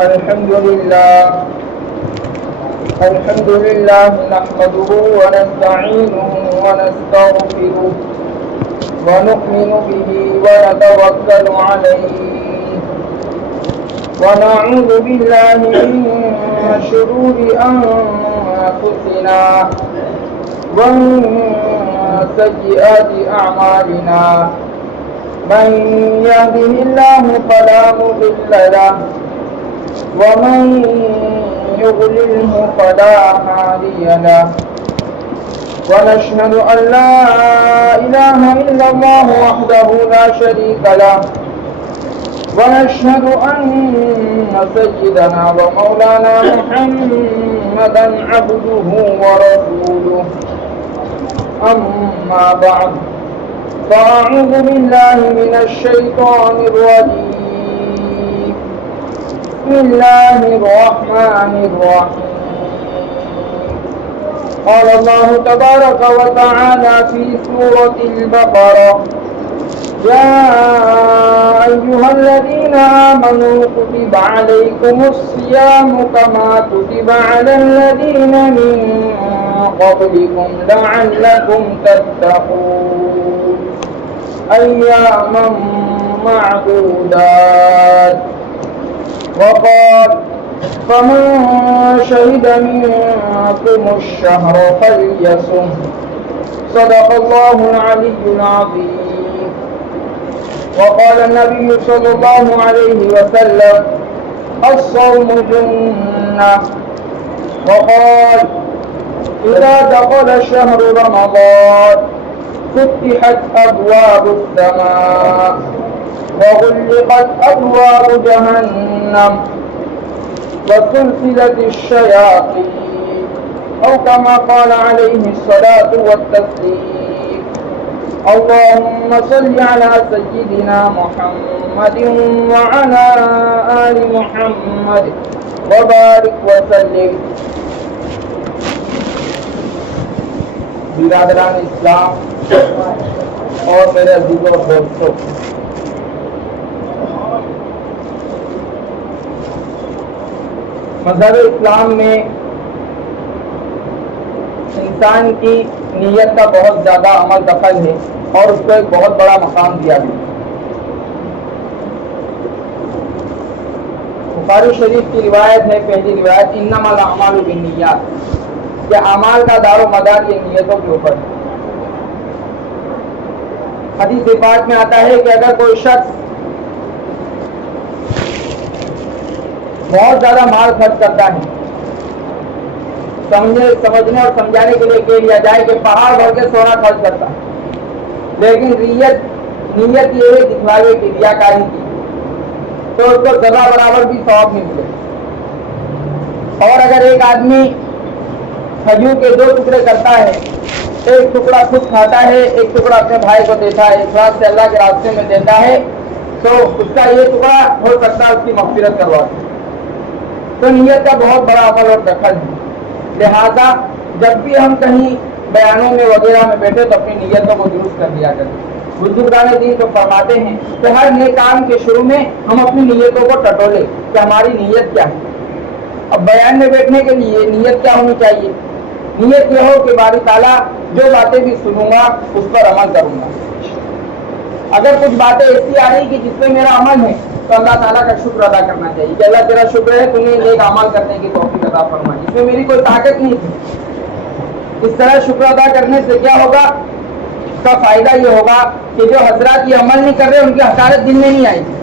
الحمد لله نحمده ونستعينه ونستغفره ونؤمن به ونتوكل عليه ونعوذ بالله من شرور أنفسنا ومن سيئات أعمالنا من يهده الله فلا مضل له ومن يضلله فلا هادي له ونشهد أن لا إله إلا الله وحده لا شريك له ونشهد أن سيدنا ومولانا محمدا عبده ورسوله أما بعد فأعوذ بالله من الشيطان الرجيم بسم الله الرحمن الرحيم قال الله تبارك وتعالى في سورة البقرة يا أيها الذين آمنوا كتب عليكم الصيام كما كتب على الذين من قبلكم لعلكم تتقون أياما معدودات وقال فمن شهد منكم الشهر فليصم صدق الله العلي العظيم وقال النبي صلى الله عليه وسلم الصوم جنة وقال إذا دخل شهر رمضان فتحت أبواب السماء وغلقت أبواب جهنم وسلسلة الشياطين أو كما قال عليه الصلاة والتسليم اللهم صل على سيدنا محمد وعلى آل محمد وبارك وسلم. برادران اسلام اور میرے عزیزوں اور دوستوں، مذہب اسلام میں انسان کی نیت کا بہت زیادہ عمل دخل ہے اور اس کو ایک بہت بڑا مقام دیا گیا. بخاری شریف کی روایت ہے، پہلی روایت انما الاعمال بالنیات، کہ اعمال کا دار و مدار یہ نیتوں کے اوپر ہے. حدیث پاک میں آتا ہے کہ اگر کوئی شخص بہت زیادہ مال خرچ کرتا ہے، سمجھنے اور سمجھانے کے لیے کہہ لیا جائے کہ پہاڑ بھر کے سونا خرچ کرتا ہے، لیکن نیت یہ ہے دکھلاوے کی، ریاکاری کی، تو اس کو ذرہ برابر بھی ثواب نہیں ملے. اور اگر ایک آدمی کھجور کے 2 ٹکڑے کرتا ہے، ایک ٹکڑا خود کھاتا ہے، ایک ٹکڑا اپنے بھائی کو دیتا ہے، اخلاص سے اللہ کے راستے میں دیتا ہے، تو اس کا یہ ٹکڑا ہو سکتا ہے اس کی مغفرت کرواتا ہے. تو نیت کا بہت بڑا عمل اور دخل ہے. لہذا جب بھی ہم کہیں بیانوں میں وغیرہ میں بیٹھے تو اپنی نیتوں کو درست کر دیا کریں. بزرگان دین تو فرماتے ہیں کہ ہر نیک کام کے شروع میں ہم اپنی نیتوں کو ٹٹولے کہ ہماری نیت کیا ہے. اب بیان میں بیٹھنے کے لیے نیت کیا ہونی چاہیے؟ نیت یہ ہو کہ باری تعالیٰ جو باتیں بھی سنوں گا اس پر عمل کروں گا. اگر کچھ باتیں ایسی آ رہی کہ جس میں میرا عمل ہے تو اللہ تعالیٰ کا شکر ادا کرنا چاہیے کہ اللہ تیرا شکر ہے تم نے نیک عمل کرنے کی توفیق عطا فرمائی، اس میں میری کوئی طاقت نہیں تھی. اس طرح شکر ادا کرنے سے کیا ہوگا؟ اس کا فائدہ یہ ہوگا کہ جو حضرات یہ عمل نہیں کر رہے ان کی حقارت دل میں نہیں آئے گی.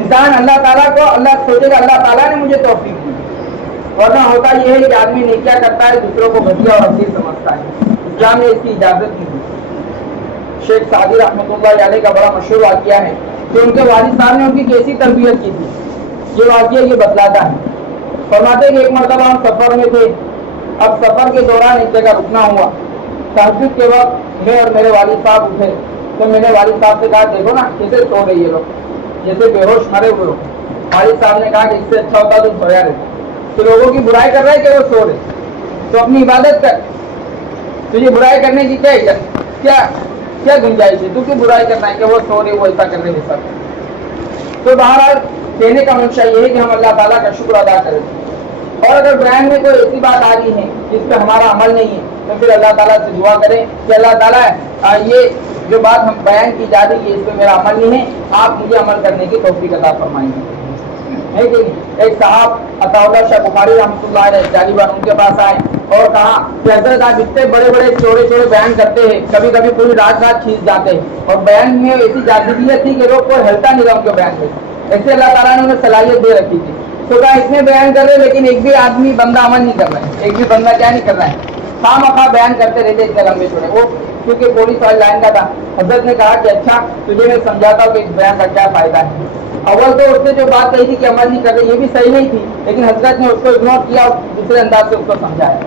انسان اللہ تعالیٰ کو اللہ سوچے گا اللہ تعالیٰ نے مجھے توفیق دی. ورنہ ہوتا یہ ہے کہ آدمی نیکیاں کرتا ہے، دوسروں کو گھٹیا اور حقیر سمجھتا ہے. اسلام نے اس کی اجازت نہیں دی. شیخ سعدی رحمۃ اللہ علیہ کا بڑا مشہور واقعہ ہے کہ ان کے والد صاحب نے ان کی کیسی تربیت کی تھی. یہ واقعہ یہ بتلاتا ہے. فرماتے کہ ایک مرتبہ ہم سفر میں تھے. اب سفر کے دوران ایک جگہ رکنا ہوا. تہجد کے وقت میں اور میرے والد صاحب اٹھے تو میں نے والد صاحب سے کہا دیکھو نا کیسے سو رہے یہ لوگ، جیسے بے ہوش مرے ہوئے ہو. والد صاحب نے کہا کہ اس سے اچھا ہوتا تم سویا رہے. تو لوگوں کی برائی کر رہے کہ وہ سو رہے، تو اپنی عبادت کر. تجھے برائی کرنے کی کیا گنجائش ہے؟ تو کیوں برائی کرنا ہے کہ وہ سو رہے وہ ایسا کر رہے ویسا. تو بہرحال کہنے کا منشا یہ ہے کہ ہم اللہ تعالیٰ کا شکر ادا کریں. اور اگر بیان میں کوئی ایسی بات آ رہی ہے جس پہ ہمارا عمل نہیں ہے تو پھر اللہ تعالیٰ سے دعا کریں کہ اللہ تعالیٰ یہ جو بات ہم بیان کی جا رہی ہے اس پہ میرا عمل نہیں ہے, آپ مجھے عمل کرنے کی توفیق عطا فرمائیں گے. ہے کہ نہیں؟ ایک صاحب عطا اللہ شاہ بخاری رحمۃ اللہ علیہ جانباً ان کے پاس آئے اور کہا کہ حضرت آپ اتنے بڑے بڑے چوڑے چوڑے بیان کرتے ہیں, کبھی کبھی پوری رات رات کھینچ جاتے ہیں, اور بیان میں ایسی جاذبیت تھی کہ لوگ کوئی ہلتا نہیں تھا ان کے بیان میں. ایسے اللہ تعالیٰ نے انہیں صلاحیت دے رکھی تھی. تو کہا اتنے بیان کر رہے لیکن ایک بھی آدمی بندہ عمل نہیں کر رہا ہے, ایک بھی بندہ کیا نہیں کر رہا ہے, خواہ مخواہ بیان کرتے رہتے اتنے لمبے چھوڑے. وہ کیونکہ پولیس والی لائن کا تھا. حضرت نے کہا کہ اچھا تجھے میں سمجھاتا ہوں کہ اس بیان کا کیا فائدہ ہے. اول تو اس نے جو بات کہی تھی کہ عمل نہیں کر رہے یہ بھی صحیح نہیں تھی, لیکن حضرت نے اس کو اگنور کیا اور دوسرے انداز سے اس کو سمجھایا.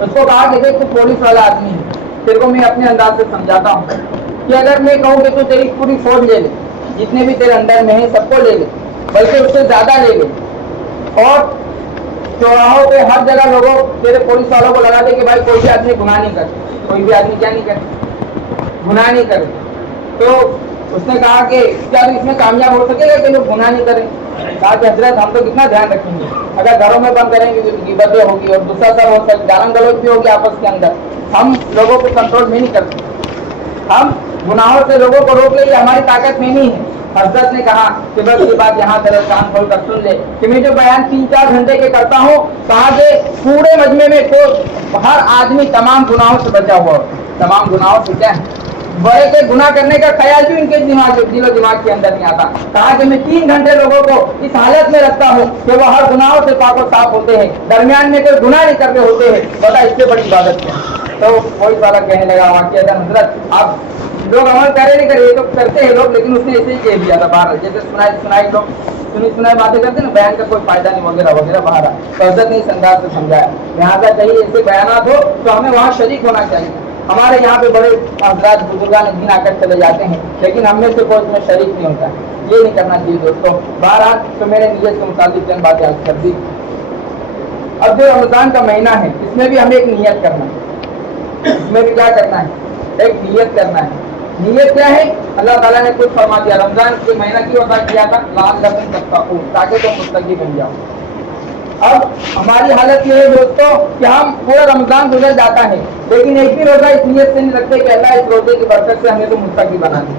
اس کو کہا کہ دیکھ تو پولیس والا آدمی ہے, تیرے کو میں اپنے انداز سے سمجھاتا ہوں کہ اگر میں کہوں کہ تو تیری پوری فوج لے لے, جتنے بھی تیرے اندر میں ہیں سب کو لے لے, بلکہ اس سے زیادہ لے لے, اور چوراہوں پہ ہر جگہ لوگوں تیرے پولیس والوں کو لگا دے کہ بھائی کوئی بھی آدمی گناہ نہیں کرے, کوئی بھی آدمی کیا نہیں کرے, گناہ نہیں کرے. تو اس نے کہا کہ کیا اس میں کامیاب ہو سکے گا کہ لوگ گناہ نہیں کریں. کہا کہ حضرت ہم تو کتنا دھیان رکھیں گے, اگر گھروں میں بند کریں گے تو غیبتیں ہوگی اور دوسرا سب ہو سکتا گالم گلوچ بھی ہوگی آپس کے اندر, ہم لوگوں کو کنٹرول میں نہیں کرتے, ہم گناہوں سے لوگوں کو روک لیں یہ ہماری طاقت میں نہیں ہے. حضرت نے کہا کہ بس یہ بات یہاں طرح کان کھول کر سن لے کہ میں جو بیان 3-4 گھنٹے کے کرتا ہوں, کہا کہ پورے مجمع میں تو ہر آدمی تمام گناہوں سے بچا ہوا, تمام گناہوں سے کیا ہے بڑے کے گناہ کرنے کا خیال بھی ان کے دل و دماغ کے اندر نہیں آتا. کہا کہ میں 3 گھنٹے لوگوں کو اس حالت میں رکھتا ہوں کہ وہ ہر گناہوں سے پاک و صاف ہوتے ہیں, درمیان میں کوئی گناہ نہیں کر رہے ہوتے ہیں. بتا اس سے بڑی عبادت کیا. تو کوئی والا کہنے لگا واقعہ حضرت آپ لوگ عمل کرے نہیں کرے, یہ تو کرتے ہیں لوگ, لیکن اس نے ایسے ہی کہہ دیا تھا باہر, جیسے سنائی لوگ سنائی باتیں کرتے نا, بیان کا کوئی فائدہ نہیں وغیرہ وغیرہ باہر. تو حضرت نے اس انداز سے سمجھایا. لہٰذا کہیں ایسے بیانات ہو تو ہمیں وہاں شریک ہونا چاہیے. ہمارے یہاں پہ بڑے حضرات بزرگان دین آ کر چلے جاتے ہیں, لیکن ہم میں سے کوئی اس میں شریک نہیں ہوتا. یہ نہیں کرنا چاہیے دوستوں. بہرحال تو میں نے نیت کے متعلق چند باتیں عرض کر دی. اب جو رمضان کا مہینہ ہے اس میں بھی ہمیں ایک نیت کرنا ہے, اس میں بھی کیا کرنا ہے, ایک نیت کرنا ہے. نیت کیا ہے؟ اللہ تعالیٰ نے خود فرما دیا رمضان کے مہینہ کیوں عطا کیا تھا, لعلکم تتقون, تاکہ تم متقی بن جاؤ. اب ہماری حالت یہ ہے دوستوں کہ ہم پورا رمضان گزر جاتا ہے لیکن ایک بھی روزہ اس نیت سے نہیں رکھتے کہ اللہ اس روزے کی برکت سے ہمیں تو متقی بنا دے,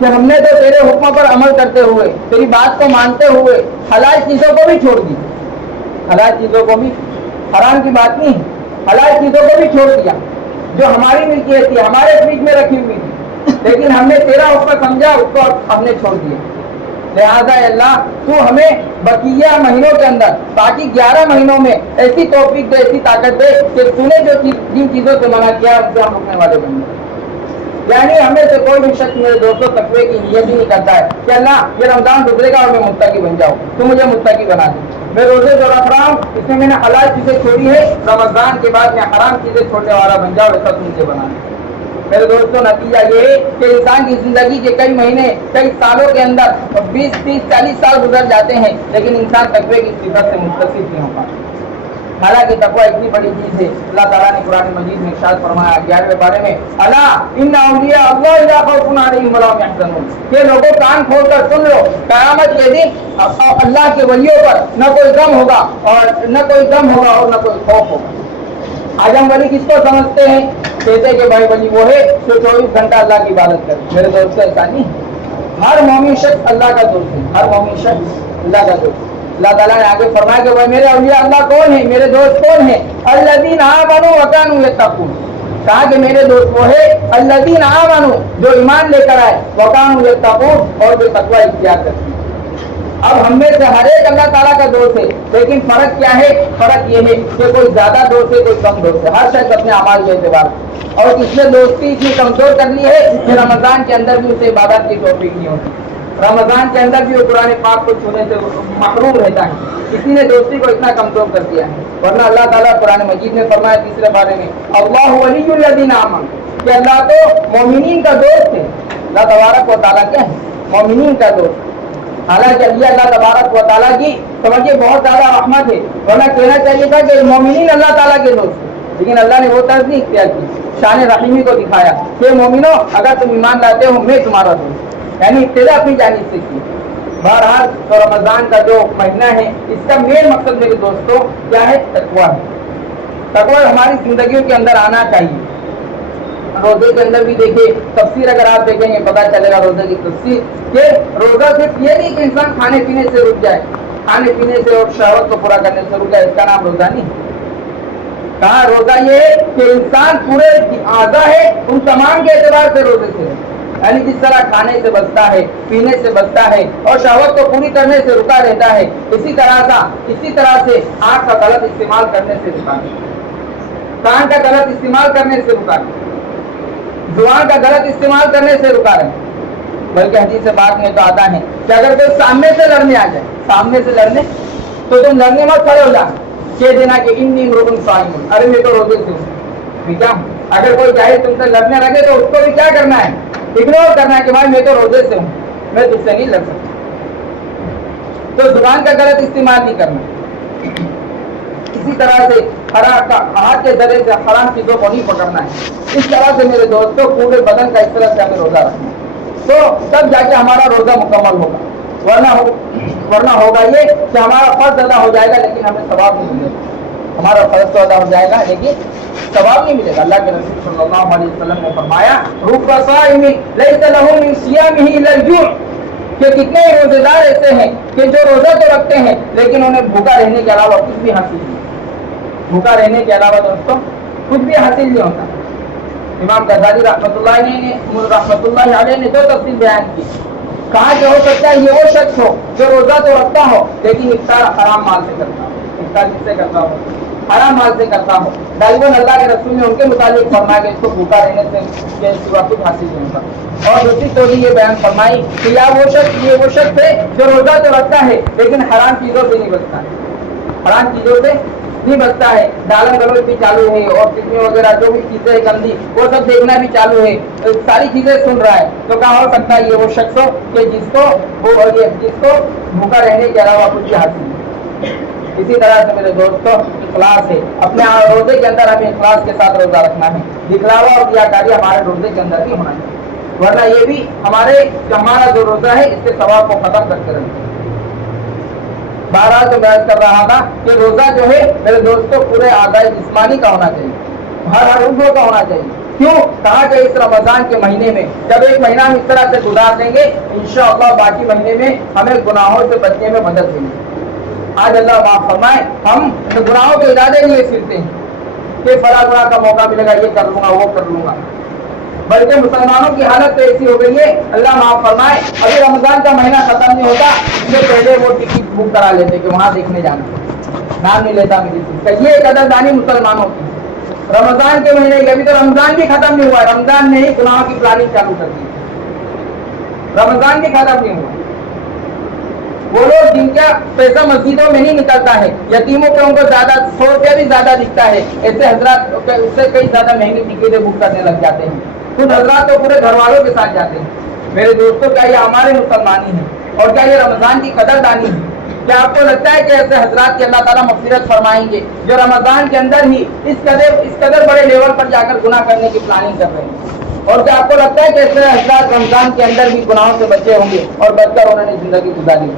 کہ ہم نے تو تیرے حکموں پر عمل کرتے ہوئے, تیری بات کو مانتے ہوئے حلال چیزوں کو بھی چھوڑ دی. حلال چیزوں کو بھی, حرام کی بات نہیں, حلال چیزوں کو بھی چھوڑ دیا جو ہماری ملکیت تھی, ہمارے فریج میں رکھی ہوئی تھی, لیکن ہم نے تیرا حکم سمجھا, اس کو ہم نے چھوڑ دیا. لہٰذا اللہ تو ہمیں بقیہ مہینوں کے اندر باقی 11 مہینوں میں ایسی توفیق دے, ایسی طاقت دے کہ تو نے جو جن چیزوں سے منع کیا ان سے ہم رکنے والے بن جائیں. یعنی ہمیں سے کوئی بھی شخص میرے دوستوں تقوی کی نیت ہی نہیں کرتا ہے کہ اللہ یہ رمضان گزرے گا اور میں متقی بن جاؤں, تو مجھے متقی بنا دے. میں روزے جو رکھ رہا ہوں اس میں میں نے حلال چیزیں چھوڑی ہے, رمضان کے بعد میں حرام چیزیں چھوڑنے والا بن جاؤں, ایسا تم سے بنا دے. میرے دوستوں نتیجہ یہ ہے کہ انسان کی زندگی کے کئی مہینے کئی سالوں کے اندر 20, 30, 40 سال گزر جاتے ہیں لیکن انسان تقوی کی صفت سے متصف نہیں ہو پاتا. حالانکہ تقوی اتنی بڑی چیز ہے. اللہ تعالیٰ نے قرآن مجید میں ارشاد فرمایا 11ویں بارے میں, الا ان اولیاء اللہ لا خوف علیہم ولا هم يحزنون, کہ لوگوں کان کھول کر سن لو, قیامت کے دن اللہ کے ولیوں پر نہ کوئی غم ہوگا اور نہ کوئی خوف ہوگا. آج ہم ولی کس کو سمجھتے ہیں, کہتے کہ بھائی ولی وہ ہے جو 24 گھنٹہ اللہ کی عبادت کرے. میرے دوست ایسا نہیں, ہر مومن شخص اللہ کا دوست ہے, ہر مومن شخص اللہ کا دوست. اللہ تعالیٰ نے آگے فرمایا کہ وہ میرے اولیاء اللہ کون ہیں, میرے دوست کون ہیں, الذین آمنوا وکانوا یتقون. کہا کہ میرے دوست وہ ہے الذین آمنوا, جو ایمان لے کر آئے, وکانوا یتقون, اور جو تقوی اختیار کرتے ہیں. اب ہم میں سے ہر ایک اللہ تعالیٰ کا دوست ہے, لیکن فرق کیا ہے, فرق یہ ہے کہ کوئی زیادہ دوست ہے, کوئی کم دوست ہے. ہر شخص اپنے اعمال کے اعتبار سے, اور اس نے دوستی اتنی کمزور کر لی ہے کہ رمضان کے اندر بھی اسے عبادت کی توفیق نہیں ہوتی. رمضان کے اندر بھی وہ قرآن پاک کو چھونے سے محروم رہتا ہے. کسی نے دوستی کو اتنا کمزور کر دیا ہے. ورنہ اللہ تعالیٰ قرآن مجید میں فرمایا 3 بارے میں, اللہ ولی الذین آمنوا, کہ اللہ تو مومنین کا دوست ہے. اللہ تبارک و تعالیٰ کیا ہے, مومنین کا دوست. حالانکہ اللہ تبارک و تعالیٰ کی سمجھے بہت زیادہ رحمت ہے, ورنہ کہنا چاہیے تھا کہ مومنین اللہ تعالیٰ کے دوست ہیں, لیکن اللہ نے وہ طرز نہیں اختیار کی. شان رحیمی کو دکھایا کہ مومنوں اگر تم ایمان لاتے ہو میں تمہارا دوست, یعنی ابتدا اپنی جانب سے کی. بہرحال تو رمضان کا جو مہینہ ہے اس کا مین مقصد میرے دوستوں کیا ہے؟ تقویٰ ہے. تقویٰ ہماری زندگیوں کے اندر آنا چاہیے. روزے کے اندر بھی دیکھیے تفسیر اگر آپ دیکھیں گے پتہ چلے گا روزے کی تفسیر کہ روزہ صرف یہ نہیں کہ انسان کھانے پینے سے رک جائے, کھانے پینے سے اور شہوت کو پورا کرنے سے رک جائے, اس کا نام روزہ نہیں. کہا روزہ یہ ہے کہ انسان پورے اعضاء ہے ان تمام کے اعتبار سے روزے سے, یعنی جس طرح کھانے سے بچتا ہے, پینے سے بچتا ہے اور شہوت کو پوری کرنے سے رکا رہتا ہے, اسی طرح سے آنکھ کا غلط استعمال کرنے سے رکا, کان کا غلط استعمال کرنے سے رکا, زبان کا غلط استعمال کرنے سے رکا رہے. بلکہ حدیث سے بات میں تو آتا ہے کہ اگر کوئی سامنے سے لڑنے آ جائے, سامنے سے لڑنے تو تم لڑنے مت کھڑے ہو جا, کہہ دینا کہ انی امرؤ صائم, ارے میں تو روزے سے ہوں. ٹھیک ہے, اگر کوئی چاہے تم سے لڑنے لگے تو اس کو بھی کیا کرنا ہے؟ اگنور کرنا ہے کہ بھائی میں تو روزے سے ہوں, میں تجھ سے نہیں لڑ سکتا. تو زبان کا غلط استعمال نہیں کرنا. اسی طرح سے ہاتھ کے ذریعے سے حرام چیزوں کو نہیں پکڑنا ہے. اس طرح سے میرے دوستوں پورے بدن کا اس طرح سے ہمیں روزہ رکھنا ہے, تو تب جا کے ہمارا روزہ مکمل ہوگا. ورنہ ہوگا یہ کہ ہمارا فرض ادا ہو جائے گا لیکن ہمیں ثواب نہیں ملے گا. ہمارا فرض تو ادا ہو جائے گا لیکن ثواب نہیں ملے گا. اللہ کے رسول صلی اللہ علیہ وسلم نے فرمایا رب صائم لیس له من صيامه الا الجوع, کہ کتنے روزے دار ایسے ہیں کہ جو روزہ تو رکھتے ہیں لیکن انہیں بھوکا رہنے کے علاوہ کچھ بھی حاصل نہیں, بھوکا رہنے کے علاوہ دوستوں کچھ بھی حاصل نہیں ہوتا. امام غزالی رحمۃ اللہ علیہ نے دو تفصیل بیان کی. کہا کہ ہو سکتا ہے یہ وہ شخص ہو جو روزہ تو رکھتا ہو لیکن افطار حرام مال سے کرتا ہو. افطار کس سے کرتا ہو؟ حرام مال سے کرتا ہو. غالباً اللہ کے رسول نے ان کے متعلق فرمایا کہ اس کو بھوکا رہنے سے سوا کچھ حاصل نہیں ہوتا. اور دوسری توڑی یہ بیان فرمائی کہ یہ وہ شخص ہے جو روزہ تو رکھتا ہے لیکن حرام چیزوں سے نہیں بچتا ہے, حرام چیزوں سے نہیں بچتا ہے. ڈالن گلوچ بھی چالو ہے اور فلمیں وغیرہ جو بھی چیزیں گندی وہ سب دیکھنا بھی چالو ہے, ساری چیزیں سن رہا ہے. تو کہا ہو سکتا ہے یہ وہ شخص ہو کہ جس کو بھوکا رہنے کے علاوہ کچھ بھی حاصل نہیں. اسی طرح سے میرے دوستوں اخلاص ہے. اپنے روزے کے اندر ہمیں اخلاص کے ساتھ روزہ رکھنا ہے. دکھلاوا اور ریاکاری ہمارے روزے کے اندر بھی ہونا چاہیے, ورنہ یہ بھی ہمارا جو روزہ ہے اس کے ثواب کو ختم کر کے رکھے. بہرحال تو میں کر رہا تھا کہ روزہ جو ہے میرے دوستوں پورے اعضاء جسمانی کا ہونا چاہیے, ہر عضو کا ہونا چاہیے. کیوں؟ کہا کہ اس رمضان کے مہینے میں جب ایک مہینہ ہم اس طرح سے گزار دیں گے انشاءاللہ باقی مہینے میں ہمیں گناہوں سے بچنے میں مدد ملے گی. آج اللہ معاف فرمائے ہم گناہوں کے ارادے لیے پھرتے ہیں کہ فلاں گناہ کا موقع ملے گا, یہ کر لوں گا, وہ کر لوں گا. بلکہ مسلمانوں کی حالت تو ایسی ہو گئی ہے, اللہ معاف فرمائے ابھی رمضان کا مہینہ ختم نہیں ہوتا اس سے پہلے وہ ٹکٹ بک کرا لیتے کہ وہاں دیکھنے جانا, نام نہیں لیتا میری چیز کا. یہ قدردانی مسلمانوں کی. رمضان کے مہینے کی ابھی تو رمضان بھی ختم نہیں ہوا, رمضان نے ہی گناہوں کی پلاننگ چالو کر دی. رمضان بھی ختم نہیں ہوا. وہ لوگ جن کا پیسہ مسجدوں میں نہیں نکلتا ہے, یتیموں پہ ان کو زیادہ 100 روپیہ بھی زیادہ دکھتا ہے, ایسے حضرات اس سے کئی زیادہ مہنگی ٹکٹیں بک کرنے لگ جاتے ہیں. خود حضرات تو پورے گھر والوں کے ساتھ جاتے ہیں. میرے دوستوں کیا یہ ہمارے مسلمانی ہیں اور کیا یہ رمضان کی قدردانی ہے؟ کیا آپ کو لگتا ہے کہ ایسے حضرات کی اللہ تعالیٰ مغفرت فرمائیں گے جو رمضان کے اندر ہی اس قدر بڑے لیول پر جا کر گناہ کرنے کی پلاننگ کر رہے ہیں؟ اور کیا آپ کو لگتا ہے کہ ایسے حضرات رمضان کے اندر بھی گناہوں سے بچے ہوں گے اور بچ کر انہوں نے زندگی گزاری؟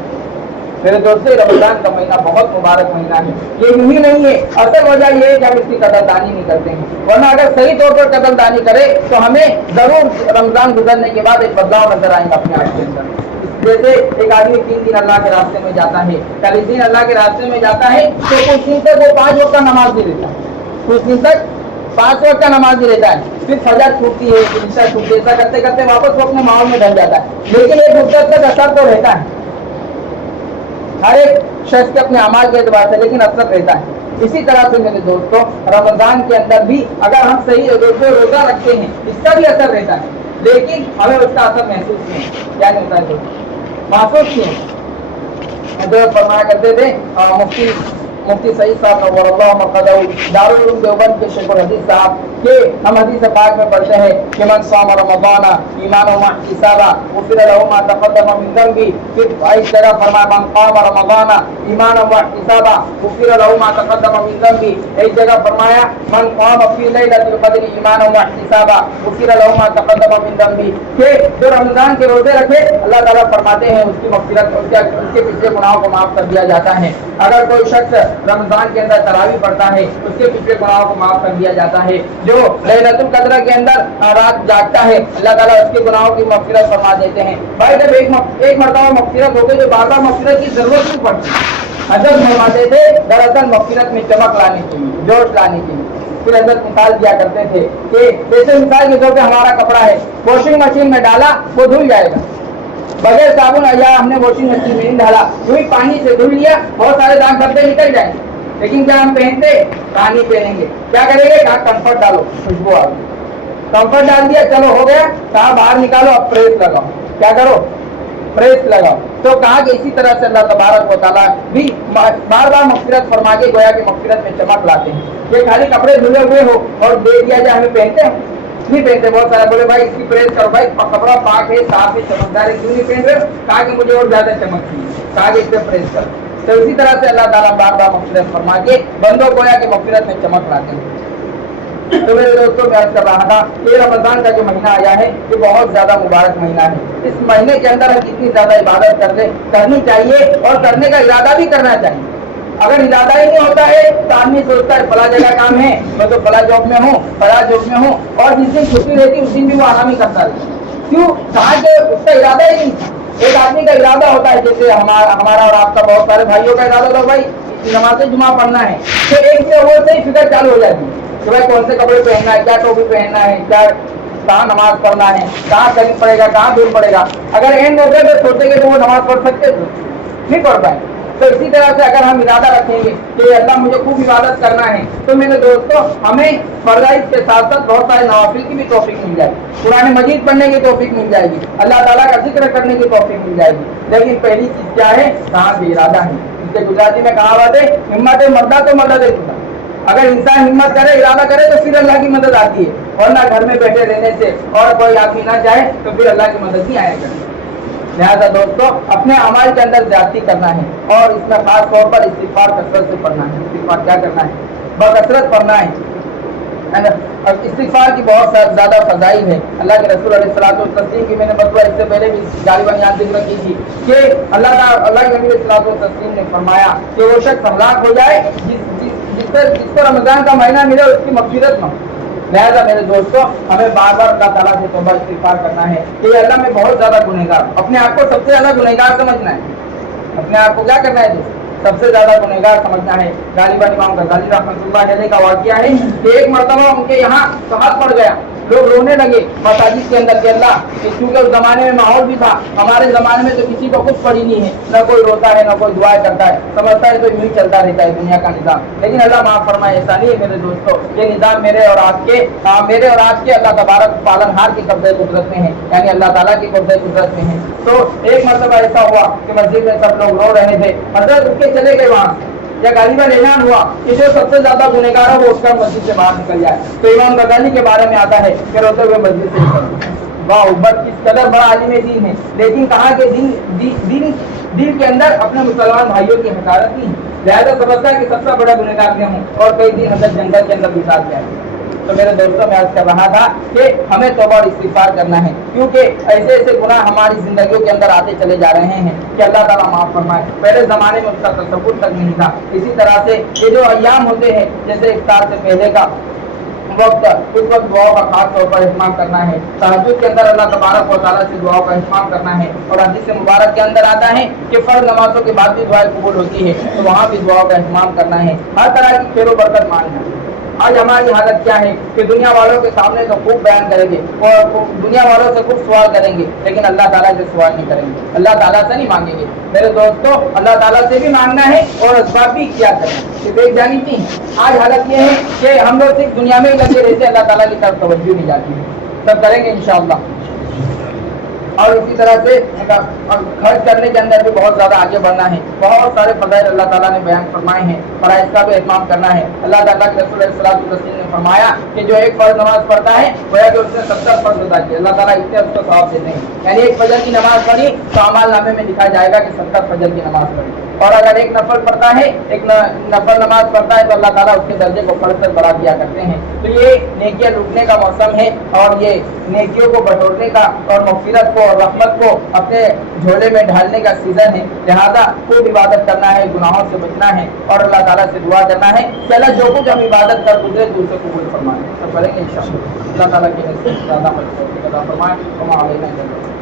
میرے دوستوں رمضان کا مہینہ بہت مبارک مہینہ ہے. یہ یوں ہی نہیں ہے, اصل وجہ یہ ہے کہ ہم اس کی قدردانی نہیں کرتے ہیں. ورنہ اگر صحیح طور پر قدردانی کرے تو ہمیں ضرور رمضان گزرنے کے بعد ایک بدلاؤ نظر آئے گا اپنے آپ کے اندر. جیسے ایک آدمی 3 دن اللہ کے راستے میں جاتا ہے, 40 دن اللہ کے راستے میں جاتا ہے تو کچھ دن تک وہ 5 وقت کا نماز نہیں رہتا ہے, کچھ دن تک 5 وقت کا نماز نہیں رہتا ہے, پھر فجر چھوٹتی ہے, عشاء چھوٹتی ہے, ایسا کرتے کرتے واپس وہ اپنے ماحول میں ڈل جاتا ہے. لیکن ایک مدت تک اثر تو رہتا ہے ہر ایک شخص کے اپنے اعمال کے اعتبار سے, لیکن اثر رہتا ہے. اسی طرح سے میرے دوستوں رمضان کے اندر بھی اگر ہم صحیح روزہ رکھتے ہیں اس کا بھی اثر رہتا ہے, لیکن ہمیں اس کا اثر محسوس نہیں. کیا نہیں ہوتا ہے محسوس نہیں. جو فرمایا کرتے تھے مفتی سعید صاحب نور اللہ مرقدہ دارالعلوم دیوبند کے شیخ الحدیث صاحب کہ ہم حدیث پاک میں پڑھتے ہیں کہ من صام رمضان ایمانا واحتسابا غفر له ما تقدم من ذنبه، پھر اس جگہ فرمایا من قام رمضان ایمانا واحتسابا غفر له ما تقدم من ذنبه، ایک جگہ فرمایا من قام فی لیلۃ القدر ایمانا واحتسابا غفر له ما تقدم من ذنبه، کہ جو رمضان کے روزے رکھے اللہ تعالیٰ فرماتے ہیں اس کی مغفرت اس کے پچھلے گناہوں کو معاف کر دیا جاتا ہے۔ اگر کوئی شخص رمضان کے اندر تراویح پڑھتا ہے اس کے پچھلے گناہوں کو معاف کر دیا جاتا ہے۔ جو لیلۃ القدر کے اندر رات جاگتا ہے اللہ تعالیٰ اس کے گناہوں کی مغفرت فرما دیتے ہیں۔ بھائی جب ایک مرتبہ مغفرت ہو گئی تو بار بار مغفرت کی ضرورت نہیں پڑتی۔ حضرت فرماتے تھے دراصل مغفرت میں چمک لانے کے لیے، جوش لانے کے لیے۔ پھر حضرت مثال دیا کرتے تھے کہ جیسے مثال کے طور پہ ہمارا کپڑا ہے واشنگ مشین میں ڈالا وہ دھل جائے گا، بغیر صابن یا ہم نے واشنگ مشین میں نہیں ڈالا وہی پانی سے دھل لیا بہت سارے داغ دھبے نکل جائیں گے، لیکن کیا ہم پہنتے پانی پہنیں گے، کیا کریں گے کہا کمفرٹ ڈالو، خوشبو آ گئی، کمفرٹ ڈال دیا چلو ہو گیا، کہا باہر نکالو اب پریس لگاؤ، کیا کرو پریس لگاؤ۔ تو کہا کہ اسی طرح سے اللہ تبارک و تعالیٰ بھی بار بار مغفرت فرما کے گویا کہ مغفرت میں چمک لاتے ہیں۔ یہ خالی کپڑے دھلے ہوئے ہو اور دے دیا جائے ہمیں پہنتے ہیں نہیں پہنتے، بہت سارے بولے بھائی اس کی پریس کرو، بھائی کپڑا پاک ہے صاف ہے چمکدار ہے کیوں نہیں پہن رہے؟ کہا کہ مجھے اور زیادہ چمک چاہیے، کہا کہ اس پہ پریس کرو۔ تو اسی طرح سے اللہ تعالیٰ بار بار مغفرت فرما کے بندوں کو یا کہ مغفرت میں چمک لاتے ہیں۔ تو میرے دوستوں میں عرض کر رہا تھا کہ رمضان کا جو مہینہ آیا ہے یہ بہت زیادہ مبارک مہینہ ہے۔ اس مہینے کے اندر ہم جتنی زیادہ عبادت کرنی چاہیے اور کرنے کا ارادہ بھی کرنا چاہیے۔ اگر ارادہ ہی نہیں ہوتا ہے تو آدمی سوچتا ہے فلاں جگہ کام ہے میں تو فلاں جاب میں ہوں فلاں جاب میں ہوں، اور جس دن چھٹی رہتی اس دن بھی وہ آرام ہی کرتا رہتا۔ کیوں؟ کہا کہ اس کا ارادہ ہی نہیں تھا۔ ایک آدمی کا ارادہ ہوتا ہے جیسے ہمارا اور آپ کا بہت سارے بھائیوں کا ارادہ ہوتا ہے بھائی نماز جمعہ پڑھنا ہے، تو ایک سے وہ سے ہی فکر چالو ہو جاتی ہے کہ بھائی کون سے کپڑے پہننا ہے، کیا ٹوپی پہننا ہے، کیا کہاں نماز پڑھنا ہے، کہاں قریب پڑے گا کہاں دور پڑے گا۔ اگر اینڈ ہوتے تو سوچیں گے تو وہ نماز پڑھ سکتے تھے نہیں پڑھ پائے۔ تو اسی طرح سے اگر ہم ارادہ رکھیں گے کہ اللہ مجھے خوب عبادت کرنا ہے تو میرے دوستوں ہمیں فرائض کے ساتھ ساتھ بہت سارے نوافل کی بھی توفیق مل جائے گی، قرآن مجید پڑھنے کی توفیق مل جائے گی، اللہ تعالیٰ کا ذکر کرنے کی توفیق مل جائے گی۔ لیکن پہلی چیز کیا ہے؟ کہاں سے ارادہ ہے۔ جس سے گجراتی میں کہاوت ہے ہمت مردہ تو مدد خدا۔ اگر انسان ہمت کرے ارادہ کرے تو پھر اللہ کی مدد آتی ہے، ورنہ گھر میں بیٹھے رہنے سے اور کوئی آدمی نہ جائے تو پھر اللہ کی مدد نہیں آیا کرے۔ لہٰذا دوستو اپنے اعمال کے اندر زیادتی کرنا ہے اور اس میں خاص طور پر استغفار کثرت سے پڑھنا ہے۔ استغفار کیا کرنا ہے؟ بکثرت پڑھنا ہے۔ استغفار کی بہت زیادہ فضائل ہے۔ اللہ کے رسول علیہ الصلوۃ والتسلیم کی میں نے بتایا اس سے پہلے بھی غالباً یہاں ذکر کی تھی کہ اللہ کے نبی علیہ الصلوۃ والتسلیم نے فرمایا کہ وہ شخص ہلاک ہو جائے جس کو رمضان کا مہینہ ملے اس کی مغفرت نہ ہو۔ لہٰذا میرے دوستوں ہمیں بار بار اللہ تعالیٰ سے توبہ استغفار کرنا ہے کہ اللہ میں بہت زیادہ گنہگار، اپنے آپ کو سب سے زیادہ گنہگار سمجھنا ہے، اپنے آپ کو کیا کرنا ہے دوست سب سے زیادہ گنہگار سمجھنا ہے۔ غالباً امام غزالی رحمۃ اللہ علیہ کا واقعہ ہے کہ ایک مرتبہ ان کے یہاں صحت پڑ گیا، لوگ رونے لگے مساجد کے اندر کہ اللہ، کیونکہ اس زمانے میں ماحول بھی تھا، ہمارے زمانے میں تو کسی کو کچھ پڑی نہیں ہے، نہ کوئی روتا ہے نہ کوئی دعائیں کرتا ہے، سمجھتا ہے تو یوں ہی چلتا رہتا ہے دنیا کا نظام۔ لیکن اللہ معاف فرمائے ایسا نہیں ہے میرے دوستوں، یہ نظام میرے اور آپ کے اللہ تبارک پالن ہار کی قبضۂ قدرت میں ہے، یعنی اللہ تعالیٰ کی قبضۂ قدرت میں ہے۔ تو ایک مرتبہ ایسا ہوا کہ مسجد میں سب لوگ رو رہے تھے، حضرت اٹھ کے چلے گئے وہاں، یا غالباً اعلان ہوا کہ جو سب سے زیادہ گنہگار ہے وہ اس کا مسجد سے باہر نکل جائے۔ تو امام غزالی کے بارے میں آتا ہے کہ روتے ہوئے مسجد سے نکل، واہ بس کس قدر بڑا عالم دین ہے، لیکن کہا کہ دین کے اندر اپنے مسلمان بھائیوں کی حقارت نہیں، لہٰذا سمجھتا ہے کہ سب سے بڑا گنہگار میں ہوں اور کئی دن حضرت جنگل کے اندر گزار گیا۔ تو میرے دوستوں میں عرض کر رہا تھا کہ ہمیں توبہ اور استغفار کرنا ہے، کیونکہ ایسے ایسے گناہ ہماری زندگیوں کے اندر آتے چلے جا رہے ہیں کہ اللہ تعالیٰ معاف فرمائے۔ پہلے زمانے میں اس کا تصور تک نہیں تھا۔ اسی طرح سے یہ جو ایام ہوتے ہیں جیسے افطار سے پہلے کا وقت، اس وقت دعاؤں کا خاص طور پر اہتمام کرنا ہے۔ تہجد کے اندر اللہ تبارک و تعالیٰ سے دعاؤں کا اہتمام کرنا ہے، اور حدیث مبارک کے اندر آتا ہے کہ فرض نمازوں کے بعد بھی دعائیں قبول ہوتی ہے، تو وہاں بھی دعاؤں کا اہتمام کرنا ہے، ہر طرح کی خیر و برکت مانگنا۔ آج ہماری حالت کیا ہے کہ دنیا والوں کے سامنے تو خوب بیان کریں گے اور دنیا والوں سے خوب سوال کریں گے، لیکن اللہ تعالیٰ سے سوال نہیں کریں گے، اللہ تعالیٰ سے نہیں مانگیں گے۔ میرے دوستوں اللہ تعالیٰ سے بھی مانگنا ہے اور اسباب بھی کیا کرنا ہے، صرف ایک جانب نہیں ہے۔ آج حالت یہ ہے کہ ہم لوگ صرف دنیا میں ہی لگے رہتے، اللہ تعالیٰ کی طرف توجہ نہیں جاتی ہے۔ سب کریں گے انشاءاللہ۔ اور اسی طرح سے خرچ کرنے کے اندر بھی بہت زیادہ آگے بڑھنا ہے. بہت سارے فضائل اللہ تعالیٰ نے بیان فرمائے ہیں, فرائض کا بھی اہتمام کرنا ہے. اللہ تعالیٰ کے رسول علیہ الصلوۃ والتسلیم نے فرمایا کہ جو ایک فرض نماز پڑھتا ہے گویا کہ اس نے 70 فرض ادا کیے. اللہ تعالیٰ اتنے اس کو ثواب دیتے ہیں. یعنی ایک فجر کی نماز پڑھی تو اعمال نامے میں لکھا جائے گا کہ 70 فجر کی نماز پڑھی. اور اگر ایک نفل پڑھتا ہے, ایک نفل نماز پڑھتا ہے, تو اللہ تعالیٰ اس کے درجے کو پڑھ کر بڑھا دیا کرتے ہیں. تو یہ نیکیاں لوٹنے کا موسم ہے, اور یہ نیکیوں کو بٹورنے کا اور مغفرت کو اور رحمت کو اپنے جھولے میں ڈھالنے کا سیزن ہے. لہذا خوب عبادت کرنا ہے, گناہوں سے بچنا ہے, اور اللہ تعالیٰ سے دعا کرنا ہے کہ اللہ جو کچھ ہم عبادت کر گزرے تو اسے قبول فرمائے. تو کریں گے انشاءاللہ. اللہ تعالیٰ کی نصیب زیادہ مدد فرمائے.